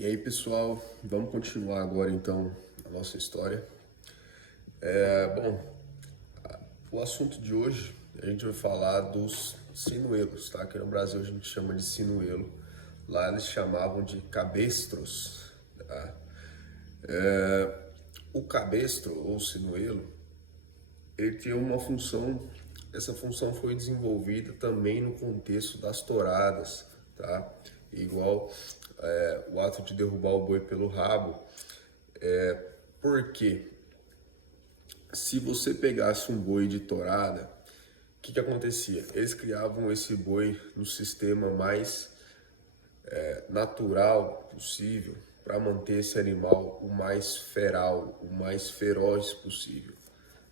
E aí, pessoal, vamos continuar agora então a nossa história. Bom, o assunto de hoje a gente vai falar dos sinuelos, tá? Que no Brasil a gente chama de sinuelo, lá eles chamavam de cabestros, tá? O cabestro ou sinuelo, ele tinha uma função, essa função foi desenvolvida também no contexto das touradas, tá? Igual o ato de derrubar o boi pelo rabo. Por quê? Se você pegasse um boi de tourada, o que acontecia? Eles criavam esse boi no sistema mais natural possível para manter esse animal o mais feral, o mais feroz possível,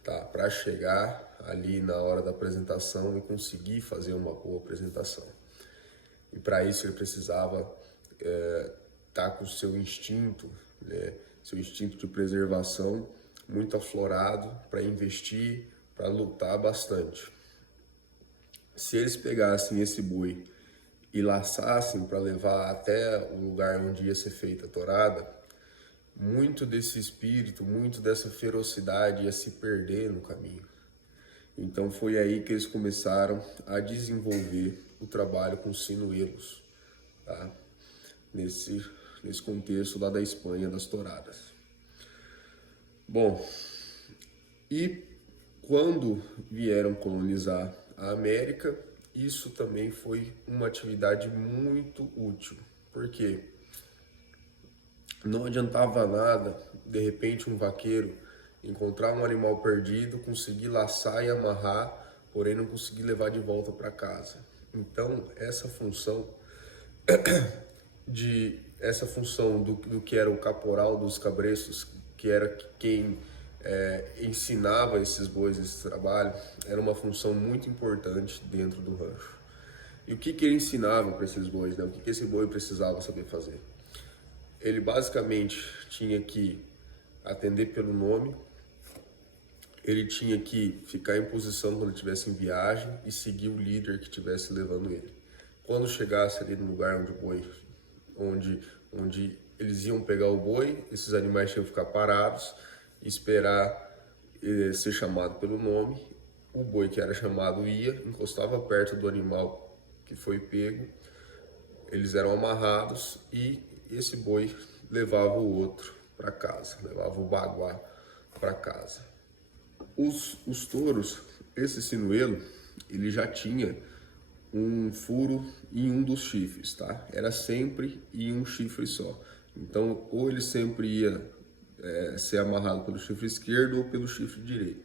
tá? Para chegar ali na hora da apresentação e conseguir fazer uma boa apresentação. E para isso ele precisava estar com o seu instinto, né? Seu instinto de preservação muito aflorado para investir, para lutar bastante. Se eles pegassem esse boi e laçassem para levar até o lugar onde ia ser feita a tourada, muito desse espírito, muito dessa ferocidade ia se perder no caminho. Então foi aí que eles começaram a desenvolver o trabalho com sinuelos, tá? Nesse contexto lá da Espanha, das touradas. Bom, e quando vieram colonizar a América, isso também foi uma atividade muito útil, porque não adiantava nada, de repente, um vaqueiro encontrar um animal perdido, conseguir laçar e amarrar, porém não conseguir levar de volta para casa. Então, essa função do que era o caporal dos cabreços, que era quem ensinava esses bois esse trabalho, era uma função muito importante dentro do rancho. E o que ele ensinava para esses bois, né? O que esse boi precisava saber fazer? Ele basicamente tinha que atender pelo nome, ele tinha que ficar em posição quando estivesse em viagem e seguir o líder que estivesse levando ele. Quando chegasse ali no lugar onde o boi, onde eles iam pegar o boi, esses animais tinham que ficar parados, esperar ser chamado pelo nome. O boi que era chamado ia, encostava perto do animal que foi pego, eles eram amarrados e esse boi levava o outro para casa, levava o baguá para casa. Os touros, esse sinuelo, ele já tinha um furo em um dos chifres, tá? Era sempre em um chifre só. Então, ou ele sempre ia ser amarrado pelo chifre esquerdo ou pelo chifre direito.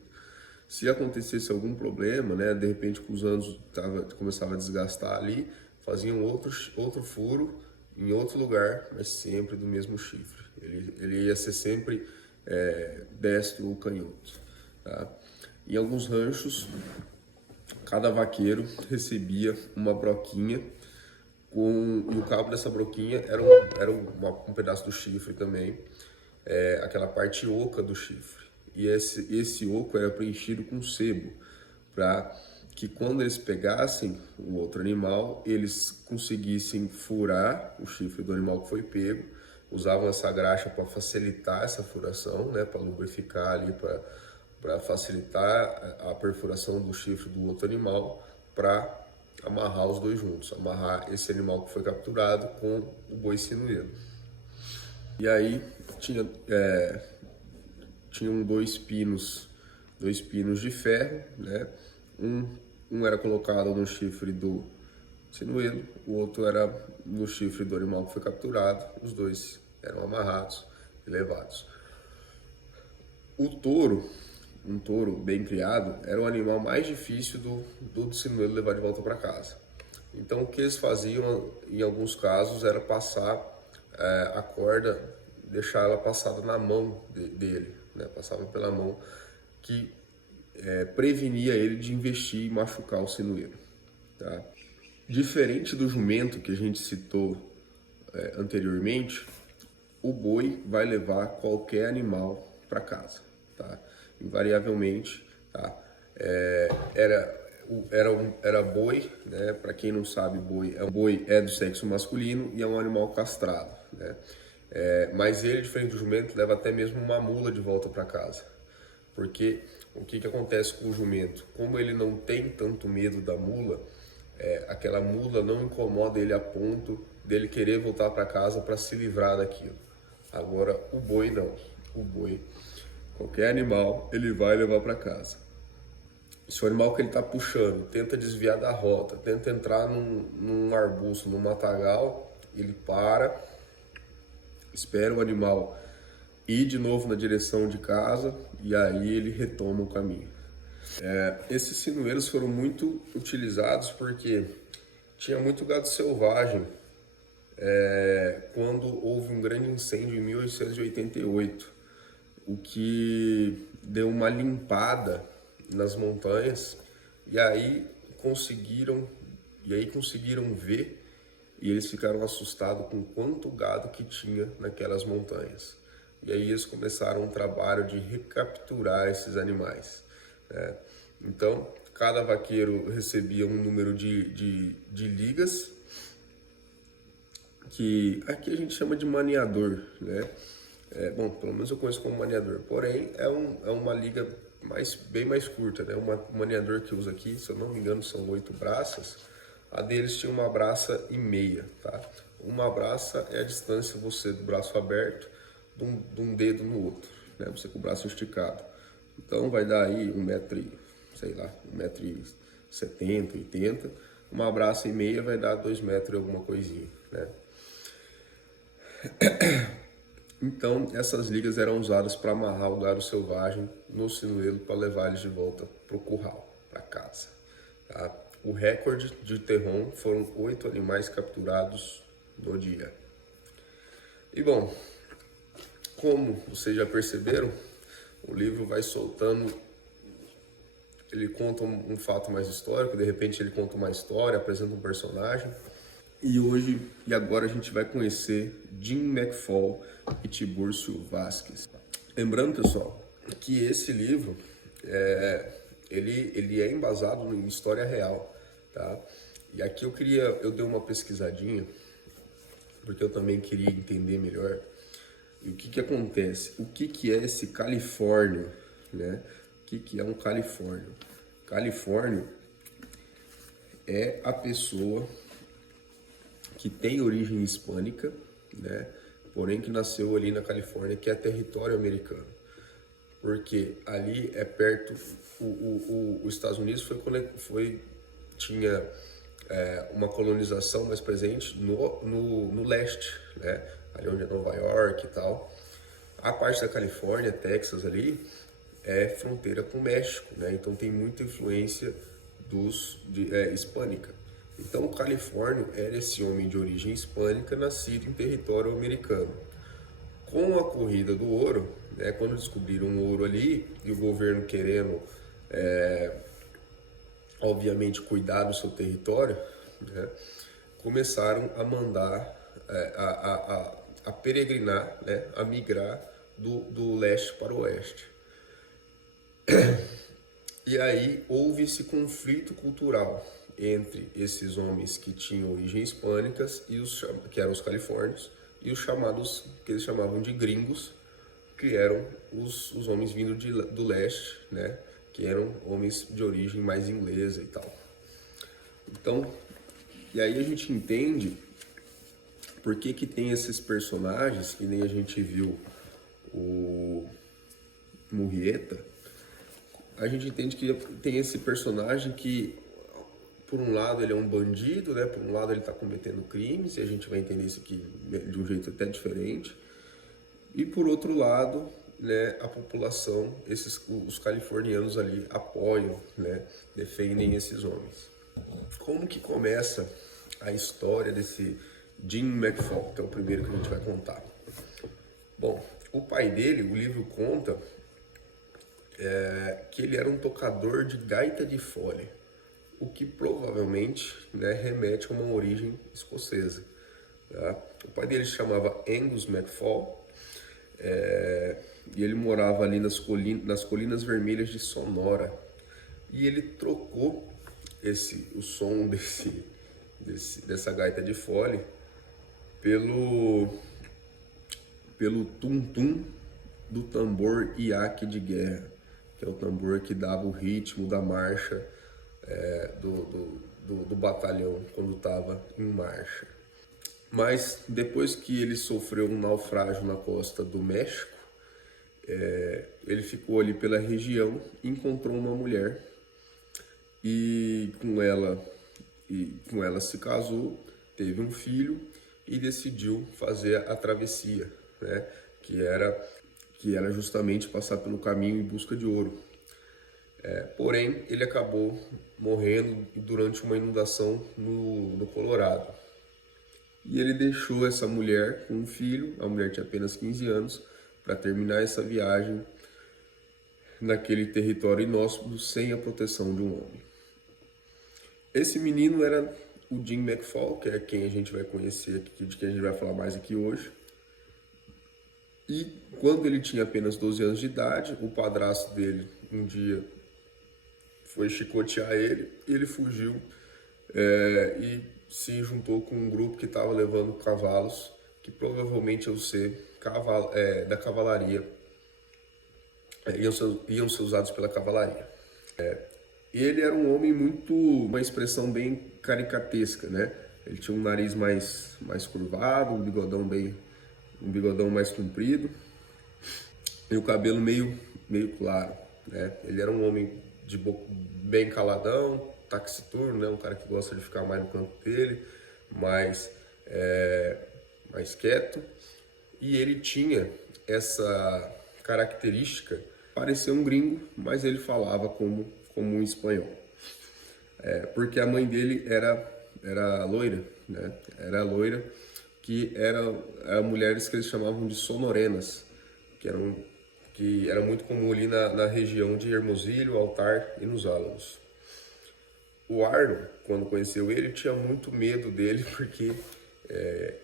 Se acontecesse algum problema, né, de repente com os anos começava a desgastar ali, faziam outro furo em outro lugar, mas sempre do mesmo chifre. Ele ia ser sempre destro ou canhoto, tá? Em alguns ranchos, cada vaqueiro recebia uma broquinha e o cabo dessa broquinha era um pedaço do chifre também, aquela parte oca do chifre. E esse oco era preenchido com sebo, para que quando eles pegassem o outro animal, eles conseguissem furar o chifre do animal que foi pego. Usavam essa graxa para facilitar essa furação, né, para lubrificar ali, para facilitar a perfuração do chifre do outro animal, para amarrar os dois juntos, amarrar esse animal que foi capturado com o boi sinuelo. E aí tinham dois pinos de ferro, né? Um era colocado no chifre do sinuelo, o outro era no chifre do animal que foi capturado. Os dois eram amarrados e levados. O touro, um touro bem criado, era o animal mais difícil do sinuelo levar de volta para casa. Então o que eles faziam em alguns casos era passar a corda, deixar ela passada na mão dele, né? Passava pela mão, que prevenia ele de investir e machucar o sinuelo, tá? Diferente do jumento que a gente citou anteriormente, o boi vai levar qualquer animal para casa, tá? Invariavelmente, tá? Era boi, né? Para quem não sabe, boi é do sexo masculino e é um animal castrado, né? Mas ele, diferente do jumento, leva até mesmo uma mula de volta para casa. Porque o que acontece com o jumento? Como ele não tem tanto medo da mula, aquela mula não incomoda ele a ponto dele querer voltar para casa para se livrar daquilo. Agora, o boi não. O boi, qualquer animal, ele vai levar para casa. Se o animal que ele está puxando tenta desviar da rota, tenta entrar num arbusto, num matagal, ele para, espera o animal ir de novo na direção de casa e aí ele retoma o caminho. Esses sinuelos foram muito utilizados porque tinha muito gado selvagem quando houve um grande incêndio em 1888, o que deu uma limpada nas montanhas e aí conseguiram ver e eles ficaram assustados com quanto gado que tinha naquelas montanhas. E aí eles começaram um trabalho de recapturar esses animais. Então, cada vaqueiro recebia um número de ligas, que aqui a gente chama de maniador, né? Bom, pelo menos eu conheço como maniador, porém é uma liga bem mais curta, né? O maniador que usa aqui, se eu não me engano, são 8 braças. A deles tinha uma braça e meia, tá? Uma braça é a distância você do braço aberto de um dedo no outro, né? Você com o braço esticado. Então vai dar aí 1,70 m, 1,70 m, 80 m. Uma braça e meia vai dar 2 metros e alguma coisinha, né? Então, essas ligas eram usadas para amarrar o gado selvagem no sinuelo para levar eles de volta para o curral, para casa. Tá? O recorde de Terron foram 8 animais capturados no dia. E bom, como vocês já perceberam, o livro vai soltando, ele conta um fato mais histórico, de repente ele conta uma história, apresenta um personagem. E agora a gente vai conhecer Jim McFall e Tiburcio Vasquez. Lembrando, pessoal, que esse livro ele é embasado em história real, tá? E aqui eu dei uma pesquisadinha porque eu também queria entender melhor. E o que acontece? O que é esse Califórnio, né? O que é um Califórnio? Califórnio é a pessoa que tem origem hispânica, né? Porém que nasceu ali na Califórnia, que é território americano. Porque ali é perto, os Estados Unidos tinha uma colonização mais presente no leste, né? Ali onde é Nova York e tal. A parte da Califórnia, Texas ali, é fronteira com o México, né? Então tem muita influência hispânica. Então, o Califórnio era esse homem de origem hispânica, nascido em território americano. Com a corrida do ouro, né, quando descobriram o ouro ali, e o governo querendo, obviamente, cuidar do seu território, né, começaram a mandar, a peregrinar, né, a migrar do leste para o oeste. E aí houve esse conflito cultural entre esses homens que tinham origem hispânicas, que eram os califórnios, e os chamados, que eles chamavam de gringos, que eram os homens vindo do leste, né? Que eram homens de origem mais inglesa e tal. Então, e aí a gente entende por que tem esses personagens, que nem a gente viu o Murrieta. A gente entende que tem esse personagem que, por um lado, ele é um bandido, né? Por um lado, ele está cometendo crimes, e a gente vai entender isso aqui de um jeito até diferente. E, por outro lado, né, a população, os californianos ali apoiam, né? Defendem esses homens. Como que começa a história desse Jim McFall, que é o primeiro que a gente vai contar? Bom, o pai dele, o livro conta que ele era um tocador de gaita de fole, o que provavelmente, né, remete a uma origem escocesa. Tá? O pai dele se chamava Angus McFall, e ele morava ali nas colinas vermelhas de Sonora. E ele trocou o som dessa gaita de fole pelo tum-tum do tambor iaque de guerra, que é o tambor que dava o ritmo da marcha do batalhão quando estava em marcha. Mas depois que ele sofreu um naufrágio na costa do México, ele ficou ali pela região, encontrou uma mulher e com ela se casou, teve um filho e decidiu fazer a travessia, né? que era justamente passar pelo caminho em busca de ouro. Porém, ele acabou morrendo durante uma inundação no Colorado. E ele deixou essa mulher com um filho, a mulher tinha apenas 15 anos, para terminar essa viagem naquele território inóspito sem a proteção de um homem. Esse menino era o Jim McFall, que é quem a gente vai conhecer aqui, de quem a gente vai falar mais aqui hoje. E quando ele tinha apenas 12 anos de idade, o padrasto dele um dia foi chicotear ele, ele fugiu e se juntou com um grupo que estava levando cavalos, que provavelmente iam ser da cavalaria, iam ser usados pela cavalaria. Ele era um homem uma expressão bem caricatesca, né? Ele tinha um nariz mais curvado, um bigodão mais comprido e o cabelo meio claro, né? Ele era um homem bem caladão, taciturno, né? Um cara que gosta de ficar mais no canto dele, mais quieto. E ele tinha essa característica, parecia um gringo, mas ele falava como um espanhol. Porque a mãe dele era loira, né? Era loira, que eram mulheres que eles chamavam de sonorenas, que era muito comum ali na região de Hermosillo, Altar e nos Álamos. O Arno, quando conheceu ele, tinha muito medo dele, porque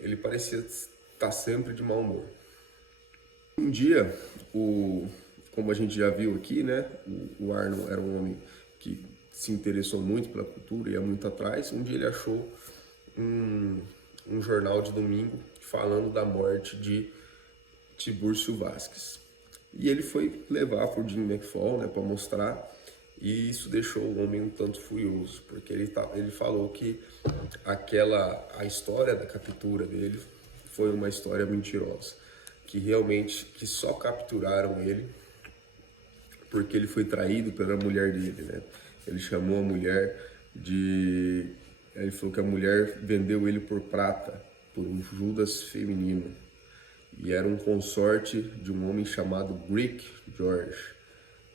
ele parecia estar sempre de mau humor. Um dia, como a gente já viu aqui, né, o Arno era um homem que se interessou muito pela cultura, ia muito atrás. Um dia ele achou um jornal de domingo falando da morte de Tiburcio Vasquez. E ele foi levar para o Jim McFall, né, para mostrar, e isso deixou o homem um tanto furioso, porque ele falou que a história da captura dele foi uma história mentirosa, que só capturaram ele porque ele foi traído pela mulher dele, né? Ele chamou a mulher ele falou que a mulher vendeu ele por prata, por um Judas feminino. E era um consorte de um homem chamado Greek George,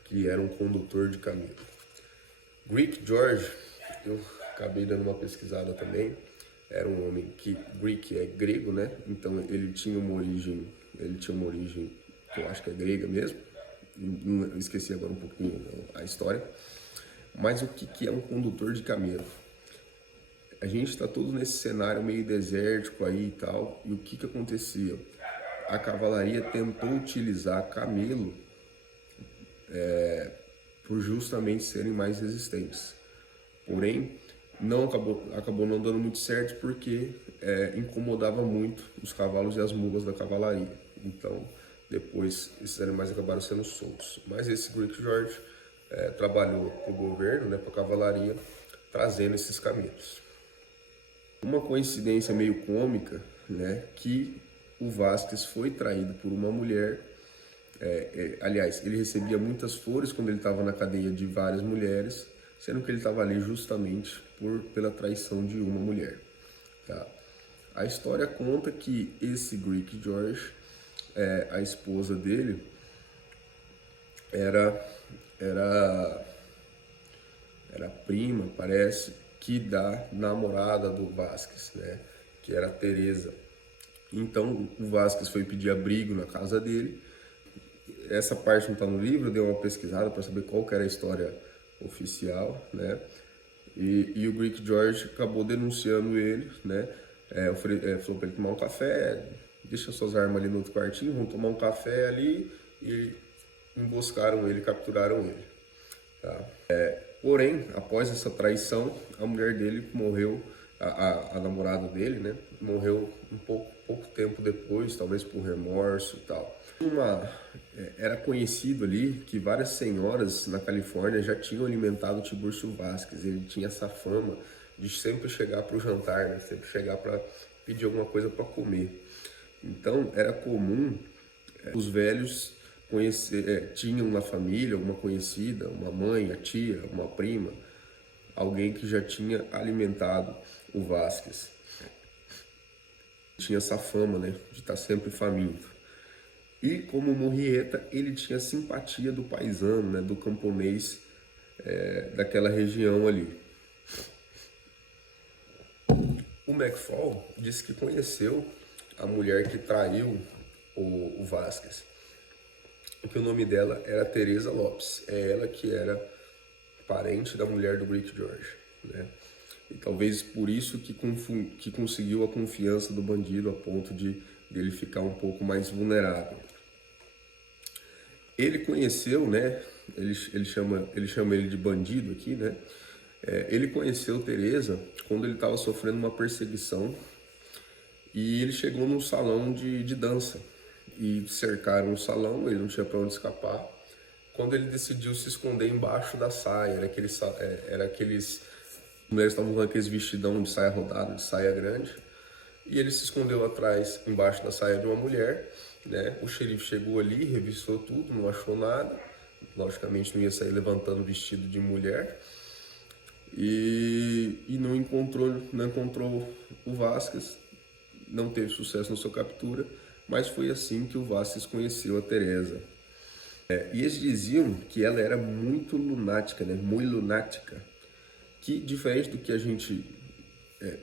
que era um condutor de camelo. Greek George, eu acabei dando uma pesquisada também, era um homem que Greek é grego, né? Então ele tinha uma origem que eu acho que é grega mesmo. Eu esqueci agora um pouquinho a história. Mas o que é um condutor de camelo? A gente está todo nesse cenário meio desértico aí e tal, e o que acontecia? A cavalaria tentou utilizar camelo por justamente serem mais resistentes. Porém, acabou não dando muito certo porque incomodava muito os cavalos e as mulas da cavalaria. Então, depois, esses animais acabaram sendo soltos. Mas esse Greek George trabalhou para o governo, né, para a cavalaria, trazendo esses camelos. Uma coincidência meio cômica, né, que o Vasquez foi traído por uma mulher. Aliás, ele recebia muitas flores quando ele estava na cadeia de várias mulheres, sendo que ele estava ali justamente pela traição de uma mulher. Tá? A história conta que esse Greek George, a esposa dele, era prima, parece, que da namorada do Vasquez, né? Que era a Teresa. Então o Vasquez foi pedir abrigo na casa dele. Essa parte não está no livro, eu dei uma pesquisada para saber qual que era a história oficial, né? E o Greek George acabou denunciando ele, né? Falou para ele tomar um café, deixa suas armas ali no outro quartinho, vão tomar um café ali, e emboscaram ele, capturaram ele. Tá? Porém, após essa traição, a mulher dele morreu a namorada dele, né? Morreu um pouco tempo depois, talvez por remorso e tal. Era conhecido ali que várias senhoras na Califórnia já tinham alimentado o Tiburcio Vasquez. Ele tinha essa fama de sempre chegar para o jantar, né? Sempre chegar para pedir alguma coisa para comer. Então era comum os velhos tinham na família uma conhecida, uma mãe, a tia, uma prima, alguém que já tinha alimentado o Vasquez. Tinha essa fama, né, de estar sempre faminto. E como Murrieta, ele tinha simpatia do paisano, né, do camponês daquela região ali. O McFall disse que conheceu a mulher que traiu o Vasquez, que o nome dela era Teresa Lopes. É ela que era parente da mulher do Rick George, né? E talvez por isso que conseguiu a confiança do bandido a ponto de ele ficar um pouco mais vulnerável. Ele conheceu, né? Ele chama ele de bandido aqui, né? Ele conheceu Teresa quando ele estava sofrendo uma perseguição e ele chegou num salão de dança e cercaram o salão, ele não tinha para onde escapar. Quando ele decidiu se esconder embaixo da saia, era aqueles mulheres estavam usando aqueles vestidão de saia rodada, de saia grande, e ele se escondeu atrás, embaixo da saia de uma mulher, né? O xerife chegou ali, revistou tudo, não achou nada, logicamente não ia sair levantando vestido de mulher, e não encontrou o Vasquez, não teve sucesso na sua captura, mas foi assim que o Vasquez conheceu a Teresa. E eles diziam que ela era muito lunática, né? Muito lunática. Que diferente do que a gente,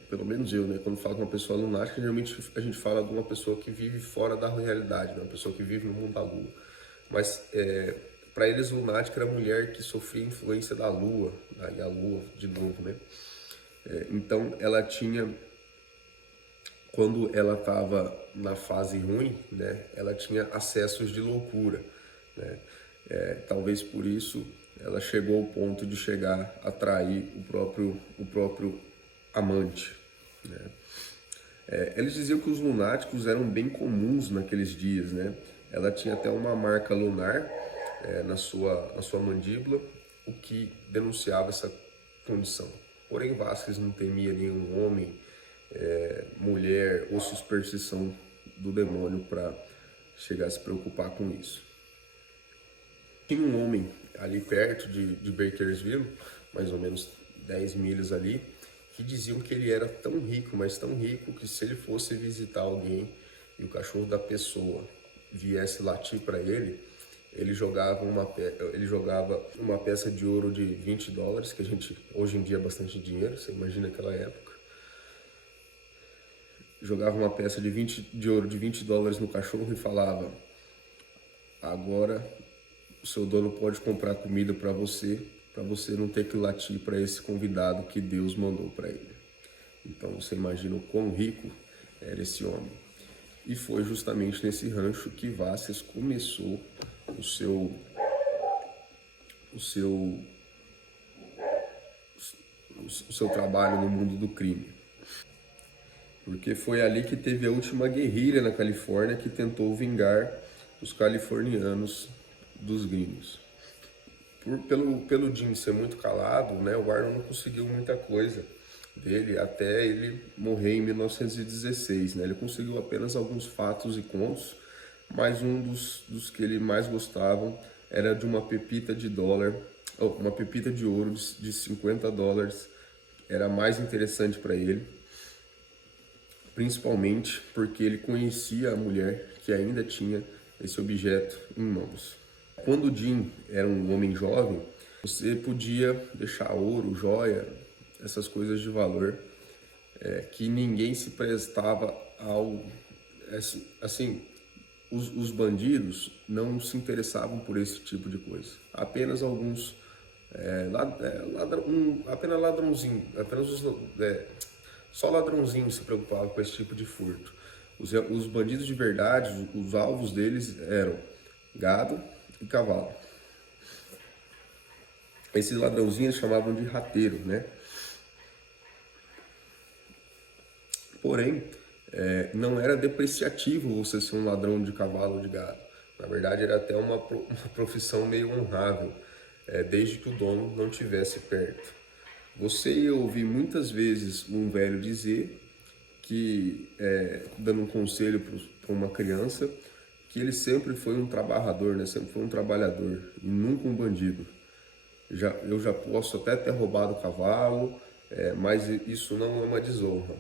pelo menos eu, né? Quando falo com uma pessoa lunática, geralmente a gente fala de uma pessoa que vive fora da realidade, né? Uma pessoa que vive no mundo da lua. Mas para eles, lunática era a mulher que sofria influência da lua, e a lua de novo, né? Então ela tinha, quando ela estava na fase ruim, né? Ela tinha acessos de loucura, né? Talvez por isso ela chegou ao ponto de chegar a trair o próprio amante, né? Eles diziam que os lunáticos eram bem comuns naqueles dias, né? Ela tinha até uma marca lunar na sua mandíbula, o que denunciava essa condição. Porém, Vasquez não temia nenhum homem, mulher ou superstição do demônio para chegar a se preocupar com isso. Tinha um homem ali perto de Bakersville, mais ou menos 10 milhas ali, que diziam que ele era tão rico, mas tão rico, que se ele fosse visitar alguém e o cachorro da pessoa viesse latir para ele jogava uma peça de ouro de $20, que a gente hoje em dia é bastante dinheiro, você imagina aquela época. Jogava uma peça de ouro de $20 no cachorro e falava: agora o seu dono pode comprar comida para você não ter que latir para esse convidado que Deus mandou para ele. Então você imagina o quão rico era esse homem. E foi justamente nesse rancho que Vasquez começou o seu trabalho no mundo do crime. Porque foi ali que teve a última guerrilha na Califórnia que tentou vingar os californianos dos gringos. Pelo Jim ser muito calado, né, o Arnold não conseguiu muita coisa dele até ele morrer em 1916. Né? Ele conseguiu apenas alguns fatos e contos, mas um dos que ele mais gostava era de uma pepita de uma pepita de ouro de $50. Era mais interessante para ele, principalmente porque ele conhecia a mulher que ainda tinha esse objeto em mãos. Quando o Jim era um homem jovem, você podia deixar ouro, joia, essas coisas de valor, que ninguém se prestava ao... Assim, os bandidos não se interessavam por esse tipo de coisa. Apenas alguns... apenas ladrãozinho, só ladrãozinho se preocupava com esse tipo de furto. Os bandidos de verdade, os alvos deles eram gado e cavalo. Esses ladrãozinhos chamavam de rateiro, né? Porém, não era depreciativo você ser um ladrão de cavalo ou de gado. Na verdade, era até uma profissão meio honrável, desde que o dono não estivesse perto. Você ia ouvir muitas vezes um velho dizer que, dando um conselho para uma criança, que ele sempre foi um trabalhador, né? Sempre foi um trabalhador e nunca um bandido. Eu já posso até ter roubado o cavalo, mas isso não é uma desonra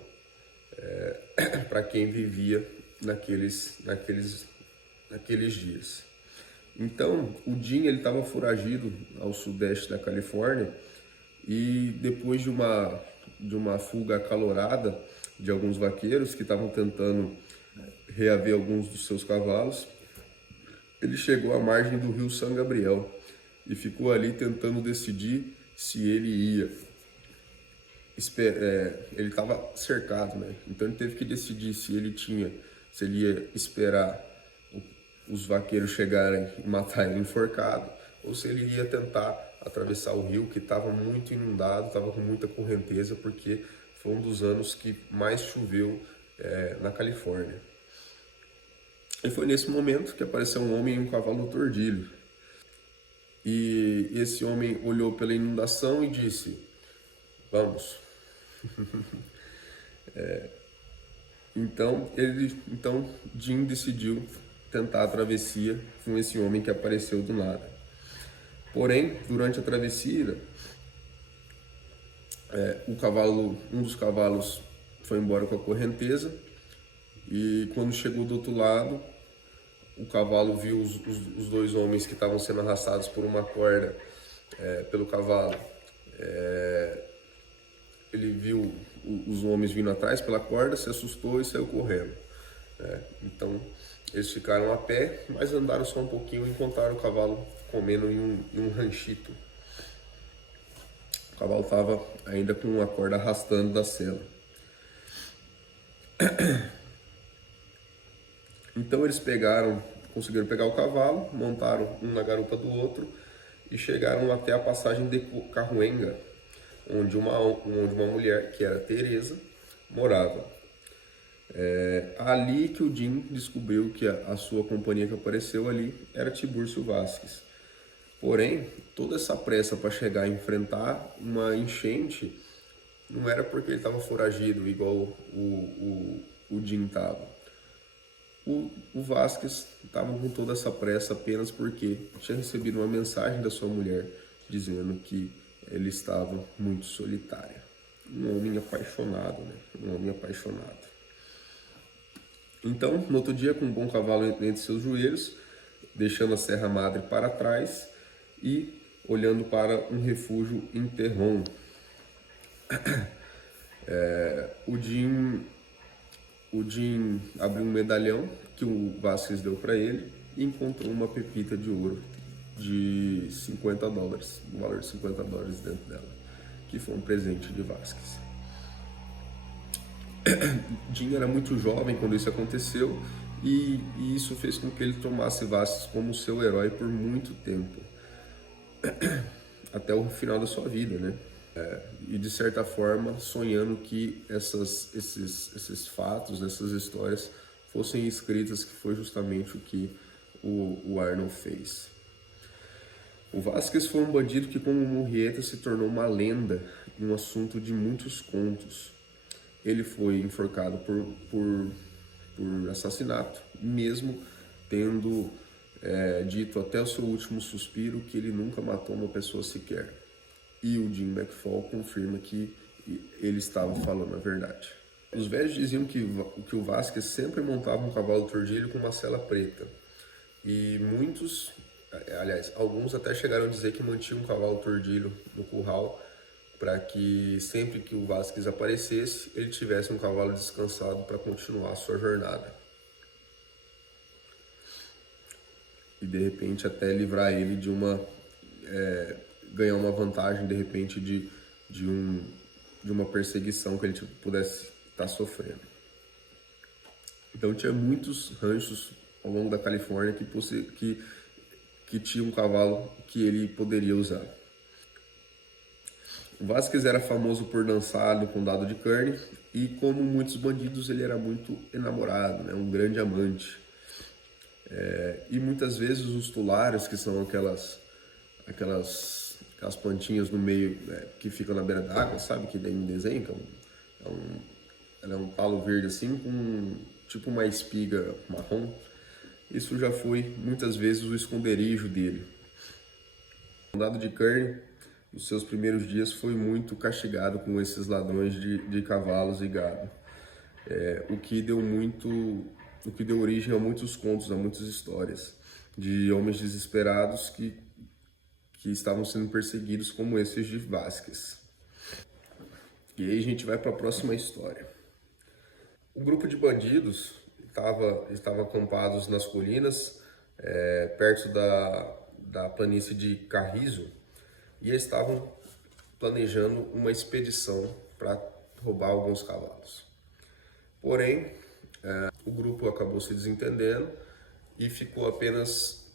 para quem vivia naqueles dias. Então, o Jim estava foragido ao sudeste da Califórnia e depois de uma fuga acalorada de alguns vaqueiros que estavam tentando reaver alguns dos seus cavalos, ele chegou à margem do rio São Gabriel e ficou ali tentando decidir se ele ia. Ele estava cercado, né? Então ele teve que decidir se ele ia esperar os vaqueiros chegarem e matar ele enforcado, ou se ele ia tentar atravessar o rio, que estava muito inundado, estava com muita correnteza, porque foi um dos anos que mais choveu na Califórnia. E foi nesse momento que apareceu um homem em um cavalo tordilho. E esse homem olhou pela inundação e disse: vamos. Então Jim decidiu tentar a travessia com esse homem que apareceu do nada. Porém, durante a travessia, um dos cavalos foi embora com a correnteza, e quando chegou do outro lado, o cavalo viu os dois homens que estavam sendo arrastados por uma corda pelo cavalo. Ele viu os homens vindo atrás pela corda, se assustou e saiu correndo. Então eles ficaram a pé, mas andaram só um pouquinho e encontraram o cavalo comendo em um ranchito. O cavalo estava ainda com uma corda arrastando da sela. Então eles conseguiram pegar o cavalo, montaram um na garupa do outro e chegaram até a passagem de Cahuenga, onde uma mulher, que era Teresa, morava. Ali que o Jim descobriu que a sua companhia que apareceu ali era Tiburcio Vasquez. Porém, toda essa pressa para chegar e enfrentar uma enchente não era porque ele estava foragido igual o Jim estava. O Vasquez estava com toda essa pressa apenas porque tinha recebido uma mensagem da sua mulher dizendo que ele estava muito solitário. Um homem apaixonado, né? Um homem apaixonado. Então, no outro dia, com um bom cavalo entre seus joelhos, deixando a Serra Madre para trás e olhando para um refúgio em Terron, o Jim abriu um medalhão que o Vasquez deu para ele e encontrou uma pepita de ouro de $50, um valor de $50 dentro dela, que foi um presente de Vasquez. Jim era muito jovem quando isso aconteceu e isso fez com que ele tomasse Vasquez como seu herói por muito tempo, até o final da sua vida, né? E de certa forma sonhando que esses fatos, essas histórias fossem escritas, que foi justamente o que o Arnold fez. O Vasquez foi um bandido que, como Murrieta, se tornou uma lenda e um assunto de muitos contos. Ele foi enforcado por assassinato, mesmo tendo dito até o seu último suspiro que ele nunca matou uma pessoa sequer. E o Jim McFall confirma que ele estava falando a verdade. Os velhos diziam que o Vasquez sempre montava um cavalo tordilho com uma sela preta. E alguns até chegaram a dizer que mantinha um cavalo tordilho no curral para que sempre que o Vasquez aparecesse, ele tivesse um cavalo descansado para continuar a sua jornada. E de repente até livrar ele de ganhar uma vantagem, de repente, de uma perseguição que ele pudesse estar sofrendo. Então tinha muitos ranchos ao longo da Califórnia que tinha um cavalo que ele poderia usar. Vasquez era famoso por dançar no condado de Kearney e, como muitos bandidos, ele era muito enamorado, né? Um grande amante. E muitas vezes os tulares, que são aquelas plantinhas no meio, né, que ficam na beira da água, sabe? Que tem um desenho, que ela é um talo verde assim, com tipo uma espiga marrom. Isso já foi muitas vezes o esconderijo dele. O condado de Kearney, nos seus primeiros dias, foi muito castigado com esses ladrões de cavalos e gado, o que deu origem a muitos contos, a muitas histórias de homens desesperados que estavam sendo perseguidos, como esses de Vasquez. E aí a gente vai para a próxima história. Um grupo de bandidos estava acampados nas colinas, perto da planície de Carrizo, e eles estavam planejando uma expedição para roubar alguns cavalos. Porém, o grupo acabou se desentendendo e ficou apenas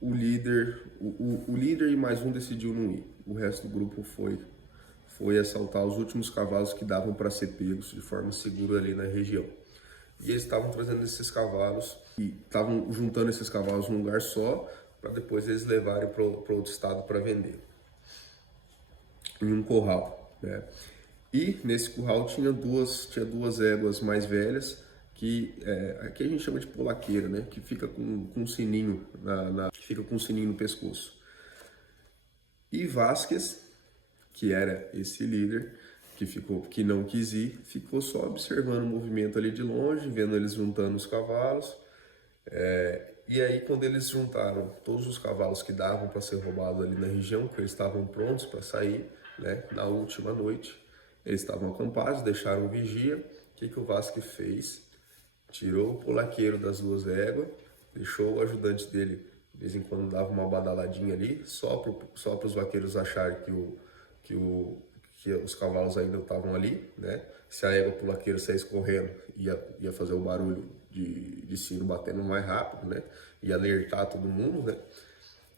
o líder. O líder e mais um decidiu não ir. O resto do grupo foi assaltar os últimos cavalos que davam para ser pegos de forma segura ali na região. E eles estavam trazendo esses cavalos e estavam juntando esses cavalos num lugar só para depois eles levarem para outro estado para vender em um curral, né? E nesse curral tinha duas éguas mais velhas que aqui a gente chama de polaqueira, né? Que fica com um sininho fica com um sininho no pescoço. E Vasquez, que era esse líder que não quis ir, ficou só observando o movimento ali de longe, vendo eles juntando os cavalos. E aí, quando eles juntaram todos os cavalos que davam para ser roubados ali na região, que eles estavam prontos para sair, né, na última noite, eles estavam acampados, deixaram vigia. O que o Vasquez fez? Tirou o polaqueiro das duas éguas, deixou o ajudante dele, de vez em quando dava uma badaladinha ali, só para os vaqueiros acharem que os cavalos ainda estavam ali, né? Se a égua polaqueira saísse correndo, ia fazer o barulho de sino batendo mais rápido, né? Ia alertar todo mundo, né?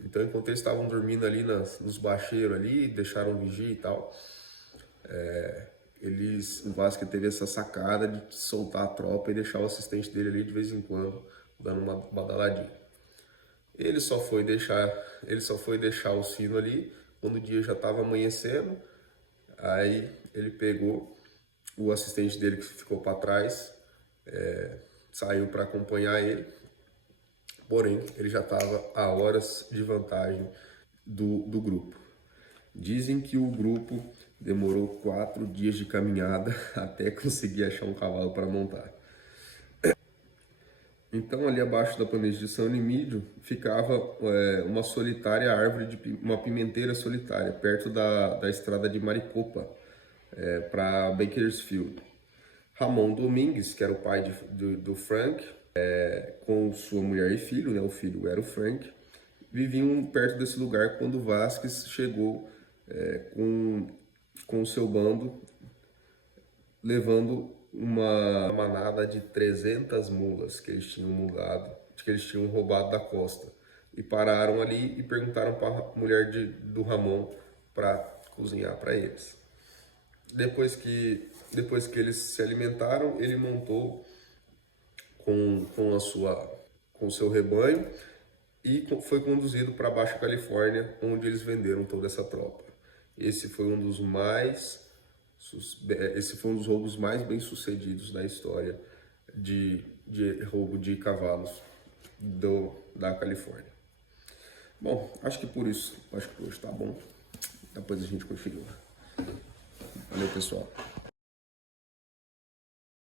Então, enquanto eles estavam dormindo ali nos bacheiros ali, deixaram vigia e tal, o Vasquez teve essa sacada de soltar a tropa e deixar o assistente dele ali de vez em quando, dando uma badaladinha. Ele só foi deixar o sino ali quando o dia já estava amanhecendo. Aí ele pegou o assistente dele que ficou para trás, saiu para acompanhar ele, porém ele já estava a horas de vantagem do grupo. Dizem que o grupo demorou 4 dias de caminhada até conseguir achar um cavalo para montar. Então, ali abaixo da planície de São Emílio ficava uma solitária árvore, uma pimenteira solitária, perto da estrada de Maricopa, para Bakersfield. Ramon Domingues, que era o pai do Frank, com sua mulher e filho, né, o filho era o Frank, viviam perto desse lugar quando Vasquez chegou com o seu bando, levando uma manada de 300 mulas que eles tinham roubado da costa. E pararam ali e perguntaram para a mulher do Ramon para cozinhar para eles. Depois que eles se alimentaram, ele montou com o seu rebanho e foi conduzido para Baixa Califórnia, onde eles venderam toda essa tropa. Esse foi um dos roubos mais bem sucedidos da história de roubo de cavalos da Califórnia. Bom, acho que por hoje tá bom. Depois a gente continua. Valeu, pessoal.